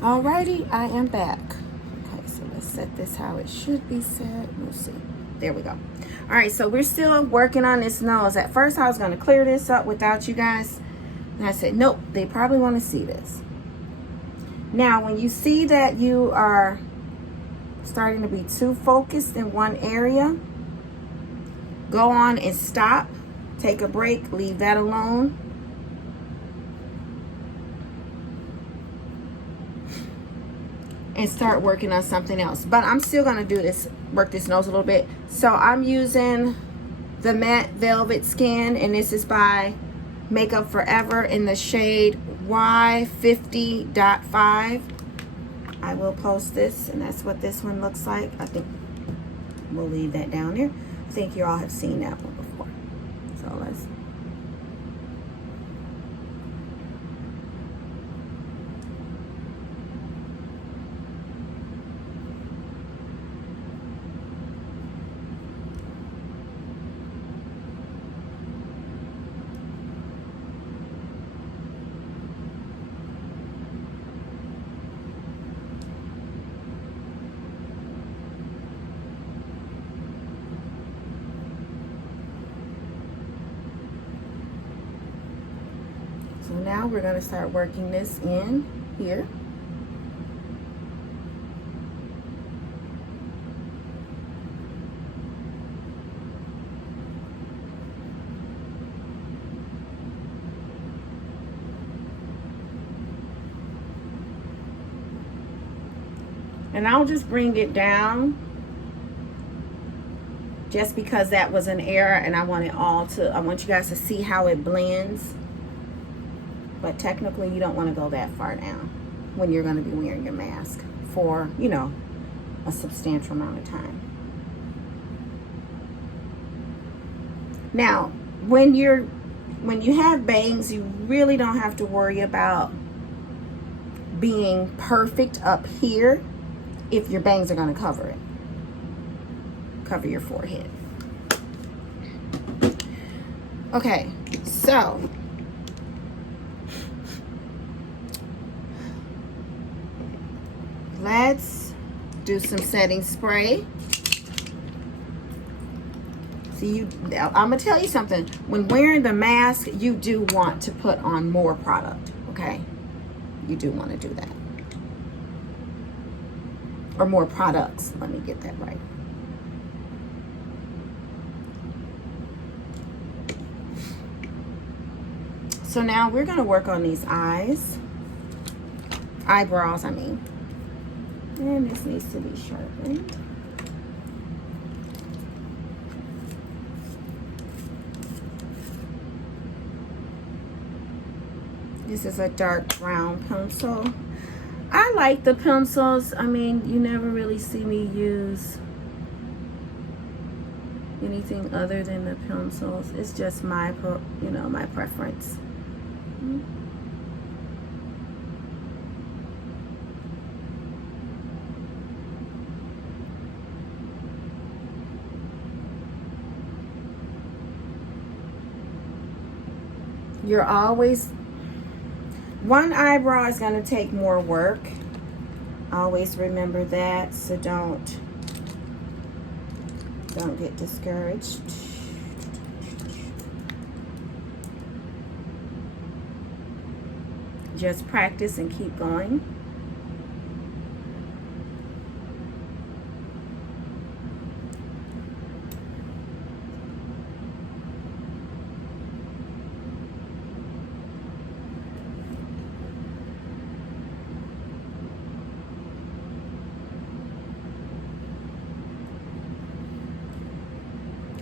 Alrighty, I am back. Okay, so let's set this how it should be set. We'll see. There we go. All right, so we're still working on this nose. At first, I was going to clear this up without you guys. And I said, nope, they probably want to see this. Now, when you see that you are starting to be too focused in one area, go on and stop. Take a break. Leave that alone. And start working on something else. But I'm still going to do this, work this nose a little bit. So I'm using the Matte Velvet Skin, and this is by Makeup Forever in the shade Y50.5. I will post this, and that's what this one looks like. I think we'll leave that down there. I think you all have seen that one before. So let's... So now we're going to start working this in here. And I'll just bring it down just because that was an error, and I want you guys to see how it blends. But technically, you don't want to go that far down when you're going to be wearing your mask for, you know, a substantial amount of time. Now, when you have bangs, you really don't have to worry about being perfect up here if your bangs are going to cover it. Cover your forehead. Okay, so let's do some setting spray. See, I'm gonna tell you something. When wearing the mask, you do want to put on more product, okay? You do want to do that. Or more products. Let me get that right. So now we're gonna work on these eyebrows, I mean. And this needs to be sharpened. This is a dark brown pencil. I like the pencils. I mean, you never really see me use anything other than the pencils. It's just my, my preference. You're always, one eyebrow is going to take more work. Always remember that, so don't get discouraged. Just practice and keep going.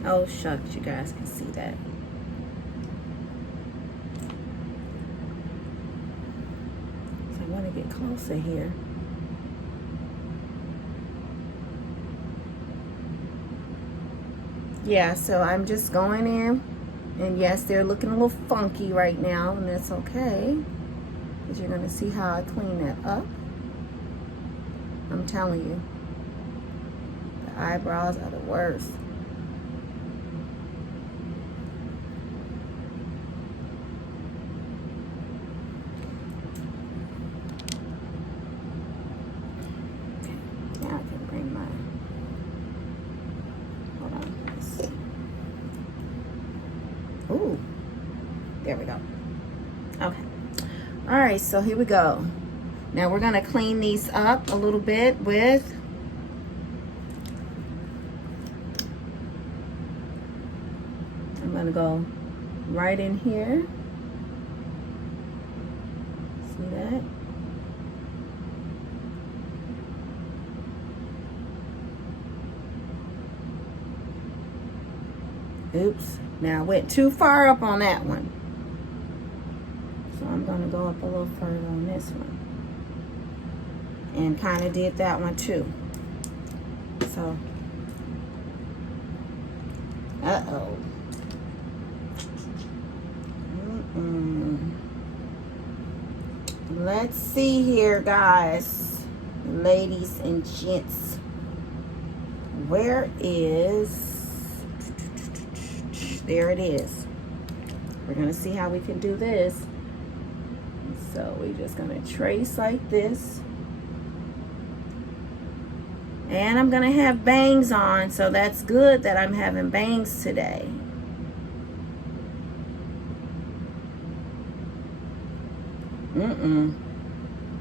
Oh, shucks, you guys can see that. So I want to get closer here. Yeah, so I'm just going in. And yes, they're looking a little funky right now, and that's okay. Because you're going to see how I clean that up. I'm telling you. The eyebrows are the worst. All right, so here we go. Now we're gonna clean these up a little bit with I'm gonna go right in here. See that? Oops, now I went too far up on that one. So I'm gonna go up a little further on this one. And kind of did that one too. So, uh-oh. Let's see here, guys, ladies and gents. Where is... There it is. We're gonna see how we can do this. So we're just gonna trace like this. And I'm gonna have bangs on, so that's good that I'm having bangs today.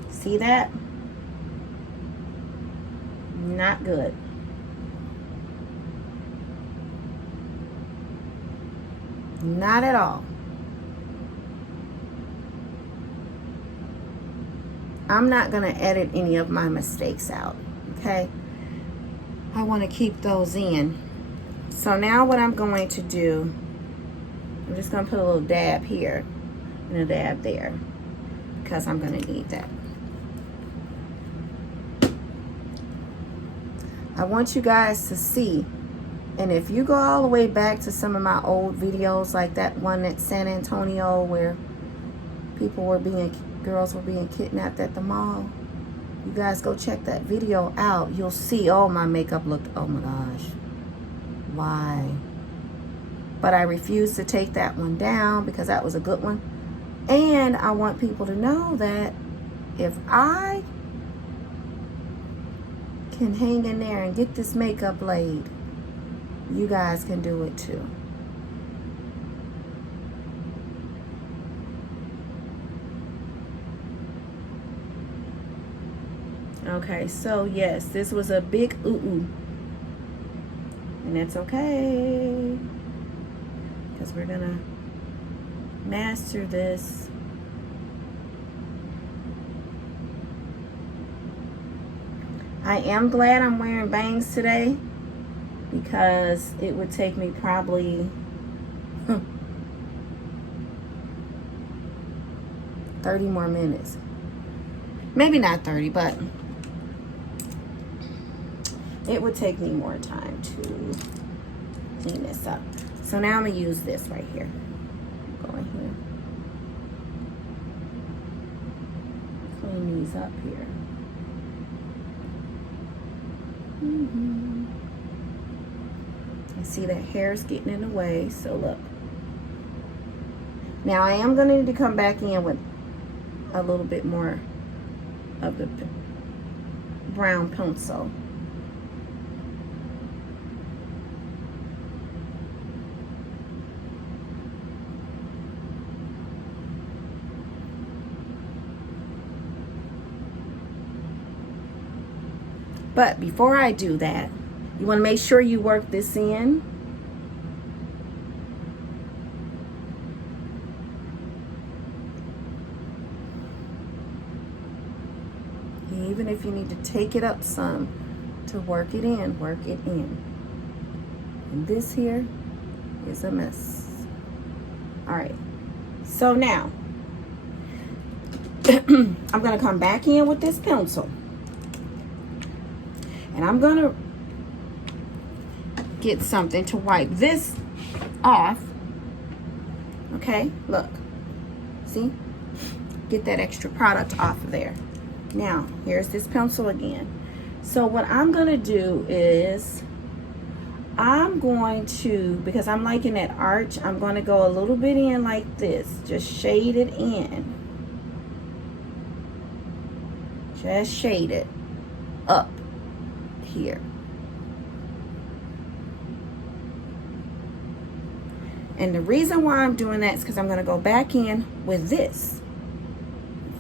See that? Not good. Not at all. I'm not going to edit any of my mistakes out, okay? I want to keep those in. So now what I'm going to do, I'm just going to put a little dab here and a dab there because I'm going to need that. I want you guys to see, and if you go all the way back to some of my old videos, like that one at San Antonio where girls were being kidnapped at the mall, you guys go check that video out. You'll see, oh, my makeup looked, oh my gosh, why? But I refuse to take that one down because that was a good one. And I want people to know that if I can hang in there and get this makeup laid, you guys can do it too. Okay, so yes, this was a big ooh-ooh. And that's okay, because we're gonna master this. I am glad I'm wearing bangs today because it would take me probably 30 more minutes. Maybe not 30, but it would take me more time to clean this up. So now I'm gonna use this right here. Go in here. Clean these up here. And see that hair's getting in the way, so look. Now I am gonna need to come back in with a little bit more of the brown pencil. But before I do that, you want to make sure you work this in. Even if you need to take it up some to work it in, work it in. And this here is a mess. All right, so now I'm gonna come back in with this pencil. And I'm gonna get something to wipe this off. Okay, look. See? Get that extra product off of there. Now, here's this pencil again. So what I'm gonna do is, I'm going to, because I'm liking that arch, I'm gonna go a little bit in like this. Just shade it in. Just shade it up here. And the reason why I'm doing that is because I'm going to go back in with this.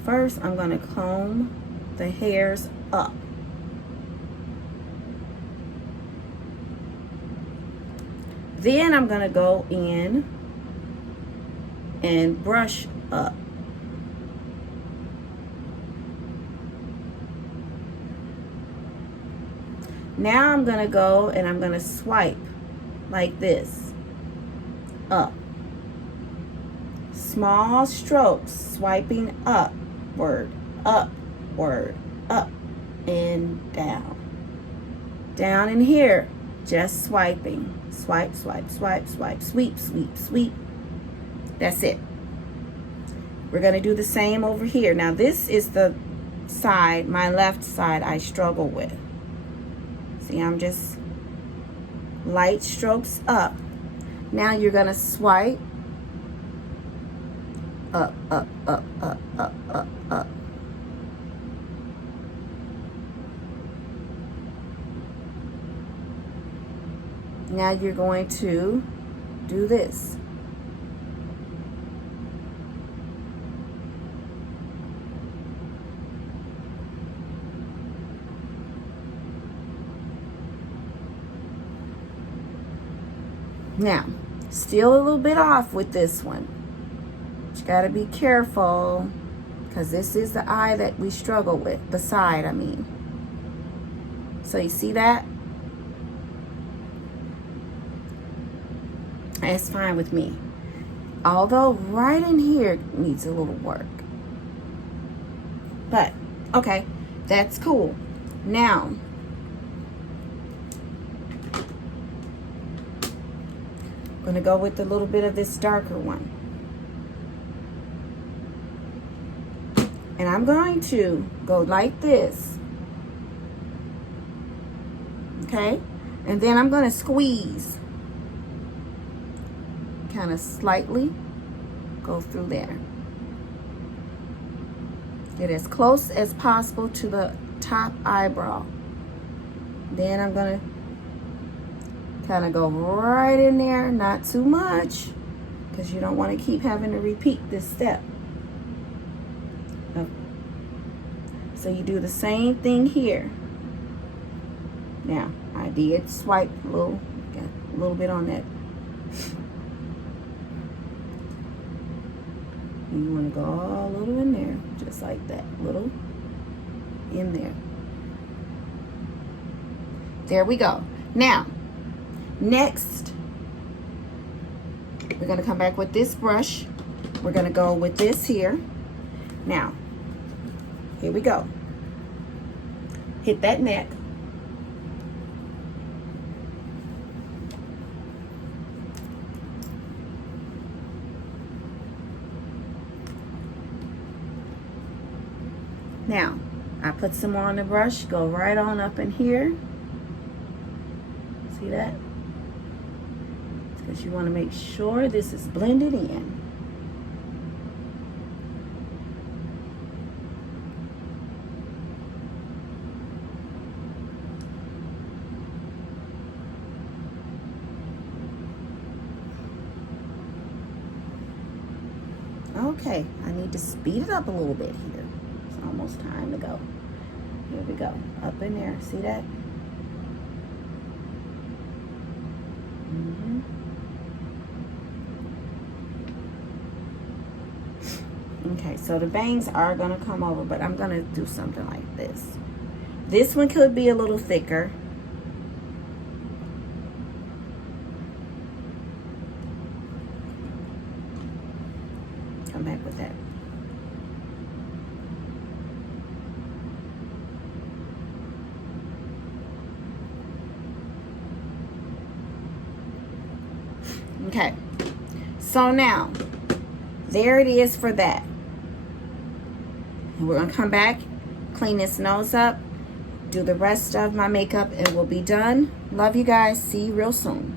first I'm going to comb the hairs up. Then I'm going to go in and brush up. Now I'm going to go and I'm going to swipe like this, up. Small strokes, swiping upward, upward, up and down. Down in here, just swiping. Swipe, swipe, swipe, swipe, sweep, sweep, sweep. That's it. We're going to do the same over here. Now this is the side, my left side, I struggle with. See, I'm just light strokes up. Now you're going to swipe up, up, up, up, up, up, up. Now you're going to do this. Now, still a little bit off with this one. But you gotta be careful, because this is the eye that we struggle with, the side, I mean. So you see that? That's fine with me. Although right in here needs a little work. But, okay, that's cool. Now, I'm going to go with a little bit of this darker one. And I'm going to go like this. Okay? And then I'm going to squeeze. Kind of slightly go through there. Get as close as possible to the top eyebrow. Then I'm going to kind of go right in there, not too much, because you don't want to keep having to repeat this step. So you do the same thing here. Now, I did swipe a little, got a little bit on that. And you want to go all a little in there, just like that, little in there. There we go. Now, next, we're going to come back with this brush. We're going to go with this here. Now, here we go. Hit that neck. Now, I put some more on the brush, go right on up in here. See that? Because you want to make sure this is blended in. Okay, I need to speed it up a little bit here. It's almost time to go. Here we go, up in there, see that? Okay, so the bangs are gonna come over, but I'm gonna do something like this. This one could be a little thicker. Come back with that. Okay, so now, there it is for that. And we're gonna come back, clean this nose up, do the rest of my makeup, and we'll be done. Love you guys. See you real soon.